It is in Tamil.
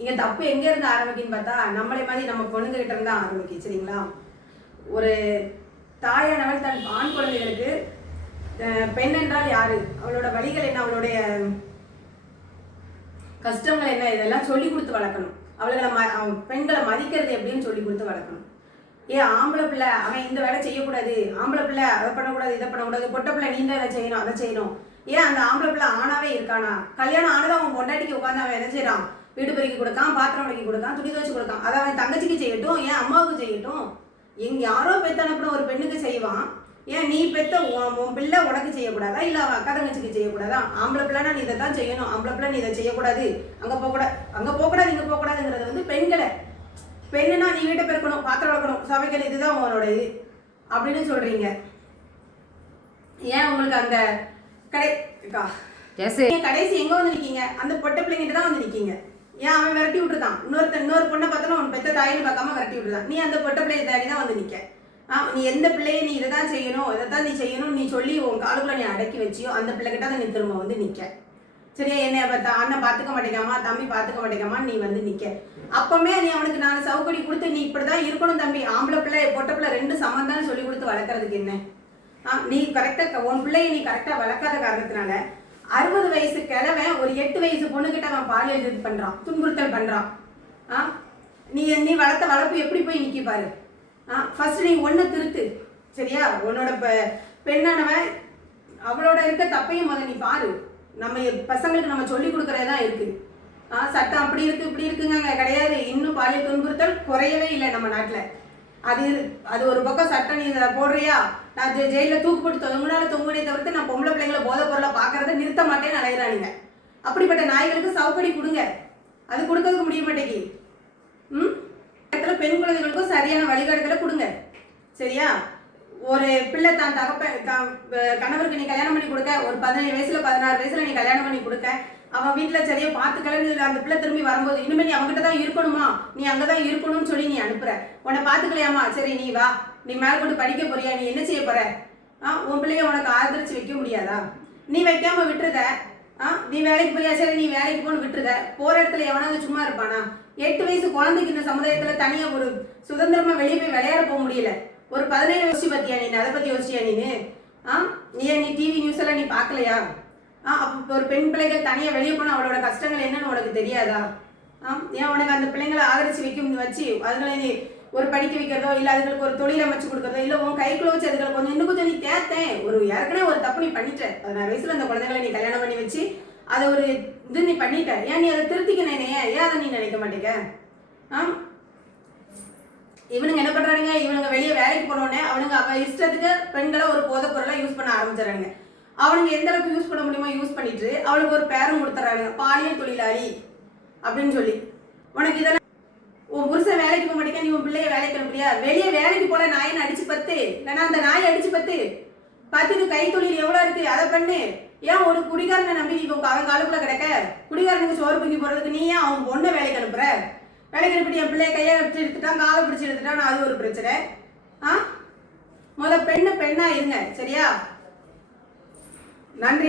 இங்கே தப்பு எங்கேருந்து ஆரம்பிக்குன்னு பார்த்தா நம்மளே மாதிரி நம்ம பொண்ணுங்கிட்ட இருந்து தான் ஆரம்பிக்கும். சரிங்களா? ஒரு தாயானவள் தன் ஆண் குழந்தைகளுக்கு பெண் என்றால் யாரு, அவளோட வழிகள் என்ன, அவளுடைய கஷ்டங்கள் என்ன, இதெல்லாம் சொல்லி கொடுத்து வளர்க்கணும். பெண்களை மதிக்கிறது எப்படின்னு சொல்லி கொடுத்து வளர்க்கணும். ஏன் ஆம்பளை பிள்ளை அவன் இந்த வேலை செய்யக்கூடாது, ஆம்பளை பிள்ளை அதை பண்ணக்கூடாது, இதை பண்ணக்கூடாது, பொட்டை பிள்ளை நீ தான் இதை செய்யணும் அதை செய்யணும். ஏன் அந்த ஆம்பளை பிள்ளை ஆணாவே இருக்கானா? கல்யாணம் ஆனதான் அவன் பொண்டாட்டிக்கு உட்காந்து அவன் என்ன செய்யறான், வீடு பெருக்கி கொடுக்கான், பாத்திரம் விளக்கி கொடுக்கான், துணி துவச்சு கொடுக்கான். அதை அவன் தங்கச்சிக்கு செய்யட்டும், ஏன் அம்மாவுக்கு செய்யட்டும். யாரோ பெத்த அனுப்புன ஒரு பெண்ணுக்கு செய்வான். ஏன் நீ பெத்த உன் பிள்ளை உனக்கு செய்யக்கூடாதா, இல்லை அவன் அக்கா தங்கச்சிக்கு செய்யக்கூடாதா? ஆம்பளை பிள்ளைனா நீ இதை தான் செய்யணும், ஆம்பளை பிள்ளை நீ இதை செய்யக்கூடாது, அங்கே போகக்கூடாது, அங்கே போகக்கூடாது, இங்கே போகக்கூடாதுங்கிறது வந்து பெண்களை. பெண்ணுனா நீ வீட்டை பெருக்கணும், பாத்திரம் வளர்க்கணும், சமைக்கணும், இதுதான் உங்களோட இது அப்படின்னு சொல்றீங்க. ஏன் உங்களுக்கு அந்த கடைசி எங்க வந்து நிக்கீங்க? அந்த பொட்டை பிள்ளைங்கிட்ட தான் வந்து நிக்கீங்க. ஏன் அவன் விரட்டி விட்டுருதான், இன்னொரு பொண்ணை பார்த்தோன்னா அவன் பெத்த தாயின்னு பார்க்காம விரட்டி விட்டுருதான். நீ அந்த பொட்டை பிள்ளைய தாடி தான் வந்து நிக்க. நீ எந்த பிள்ளையை நீ இதை தான் செய்யணும், இதை தான் நீ செய்யணும் நீ சொல்லி உன் காலுக்குள்ள நீ அடக்கி வச்சியோ அந்த பிள்ளைகிட்ட தான் நீ திரும்ப வந்து நிக்க. சரியா? என்னை அண்ணன் பார்த்துக்க மாட்டேங்காமா, தம்பி பார்த்துக்க மாட்டேங்காமா, நீ வந்து நிக்க. அப்பமே நீ அவனுக்கு 4 சவுக்கடி கொடுத்து நீ இப்படிதான் இருக்கணும் தம்பி, ஆம்பளை பிள்ளை பொட்டை பிள்ளை 2 சமந்தான்னு சொல்லி கொடுத்து வளர்க்கறதுக்கு என்ன? நீ கரெக்டா உன் பிள்ளையை நீ கரெக்டா வளர்க்காத காரணத்தினால 60 வயசு கிழவன் ஒரு 8 வயசு பொண்ணுகிட்ட அவன் பாலியல் இது பண்றான், துன்புறுத்தல் பண்றான். நீ வளர்த்த வளர்ப்பு எப்படி போய் நிக்கி பாரு. ஃபர்ஸ்ட் நீ ஒன்ன திருத்து. சரியா? உன்னோட பெண்ணானவன் அவளோட இருக்க தப்பையும் முதல்ல நீ பாரு. நம்ம பசங்களுக்கு நம்ம சொல்லி கொடுக்கறதுதான் இருக்கு. சட்டம் அப்படி இருக்கு இப்படி இருக்குங்க கிடையாது. இன்னும் பாலியல் துன்புறுத்தல் குறையவே இல்லை நம்ம நாட்டில். அது ஒரு பக்கம் சட்டம் நீ போடுறியா, நான் ஜெயிலில் தூக்கு போட்டு தொங்குனே தவிர்த்து நான் பொம்பளை பிள்ளைங்களை போதை பொருளை பார்க்கறத நிறுத்த மாட்டேன்னு அலையிறானுங்க. அப்படிப்பட்ட நாய்களுக்கு சவுக்கடி கொடுங்க. அது கொடுக்கறதுக்கு முடிய மாட்டேங்கி. இடத்துல பெண் குழந்தைகளுக்கும் சரியான வழிகாட்டுதலை கொடுங்க. சரியா? ஒரு பிள்ளை தான் கணவருக்கு நீ கல்யாணம் பண்ணி கொடுக்க, ஒரு 17 வயசுல 16 வயசுல நீ கல்யாணம் பண்ணி கொடுக்க, அவன் வீட்டுல சரியா பார்த்துக்கலன்னு அந்த பிள்ளை திரும்பி வரும்போது இனிமே நீ அவங்ககிட்ட தான் இருக்கணுமா, நீ அங்கதான் இருக்கணும்னு சொல்லி நீ அனுப்புற. உன்னை பார்த்துக்கலையாமா, சரி நீ வா, நீ மேல கொண்டு படிக்க போறியா, நீ என்ன செய்ய போற? உன் பிள்ளைய உனக்கு ஆதரிச்சு வைக்க முடியாதா? நீ வைக்காம விட்டுருத. நீ வேலைக்கு போறியா, சரி நீ வேலைக்கு போன்னு விட்டுருத. போற இடத்துல எவனாவது சும்மா இருப்பானா? 8 வயசு குழந்தைக்கு இந்த சமுதாயத்துல தனியா ஒரு சுதந்திரமா வெளியே போய் விளையாட போக முடியல. ஒரு 17 யோசிச்சு பத்தியா நீ, அதை பத்தி யோசிச்சியா நீனு? நீ டிவி நியூஸ் எல்லாம் நீ பாக்கலையா? அப்போ ஒரு பெண் பிள்ளைகள் தனியா வெளியே போனா அவளோட கஷ்டங்கள் என்னன்னு உனக்கு தெரியாதா? ஏன் உனக்கு அந்த பிள்ளைங்களை ஆதரிச்சு வச்சு அதுகளை நீ ஒரு படிக்க வைக்கிறதோ, இல்ல அதுகளுக்கு ஒரு தொழில் அமைச்சு கொடுக்கறதோ, இல்ல உன் கைக்குள்ள வச்சு அதுகளுக்கு இன்னும் கொஞ்சம் நீ தேத்தேன். ஏற்கனவே ஒரு தப்பு நீ பண்ணிட்ட. 16 வயசுல அந்த குழந்தைகளை நீ கல்யாணம் பண்ணி வச்சு அதை ஒரு இது நீ பண்ணிட்ட. ஏன் நீ அதை திருத்திக்கனே? ஏன் அதை நீ நினைக்க மாட்டேங்க? இவனுங்க என்ன பண்றானுங்க, இவனுங்க வெளியே வேலைக்கு போனோடனே அவனுங்க இஷ்டத்துக்கு பெண்களை ஒரு போதை பொருளா யூஸ் பண்ண ஆரம்பிச்சிடறாங்க. அவனுங்க எந்த அளவுக்கு யூஸ் பண்ண முடியுமோ யூஸ் பண்ணிட்டு அவனுக்கு ஒரு பேரும் கொடுத்துறானுங்க, பாலியல் தொழிலாளி அப்படின்னு சொல்லி. உனக்கு இதெல்லாம் உன் புருஷன் வேலைக்கு போக மாட்டேங்க, நீ உன் பிள்ளைய வேலைக்கு அனுப்புறியா? வெளியே வேலைக்கு போல நாயனை அடிச்சு பத்து, இல்லைன்னா அந்த நாயை அடிச்சு பத்துக்கு கைத்தொழில் எவ்வளவு இருக்கு, அதை பண்ணு. ஏன் ஒரு குடிகாரனை நம்பி நீ அவன் காலுக்குள்ள கிடக்க? குடிகாரனுக்கு சோறு பொங்கி போறதுக்கு நீ ஏன் அவன் பொண்ணை வேலைக்கு அனுப்புற? வேலைக்கு அனுப்பிட்டு என் பிள்ளைய கையை பிடிச்சி எடுத்துட்டான், காலை பிடிச்சி எடுத்துட்டான், அது ஒரு பிரச்சனை. பெண்ணா இருங்க. சரியா? நன்றி.